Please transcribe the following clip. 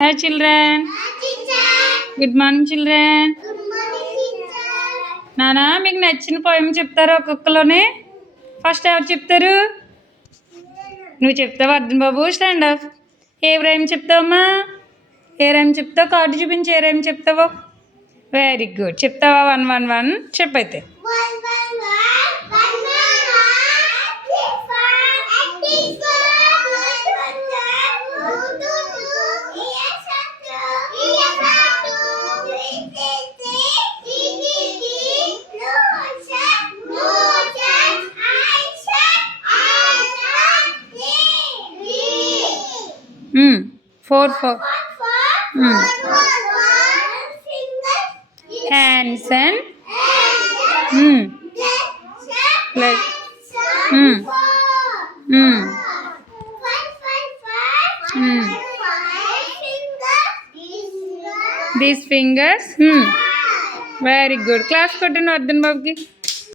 Hi children. Good morning children. నానా మీకు నచ్చిన పోయం చెప్తారా ఒక్కొక్కలోనే ఫస్ట్ ఎవరు చెప్తారు నువ్వు చెప్తావు అర్జున్ బాబు స్టాండ్ అప్ ఏ రైమ్ చెప్తావమ్మా ఏ రైమ్ చెప్తావు కార్డు చూపించి ఏ రైమ్ చెప్తావు వెరీ గుడ్ చెప్తావా 1 1 1 చెప్పైతే Four. Hands and leg. These fingers. Very good. Class కొట్టండి అర్జున్ బాబుకి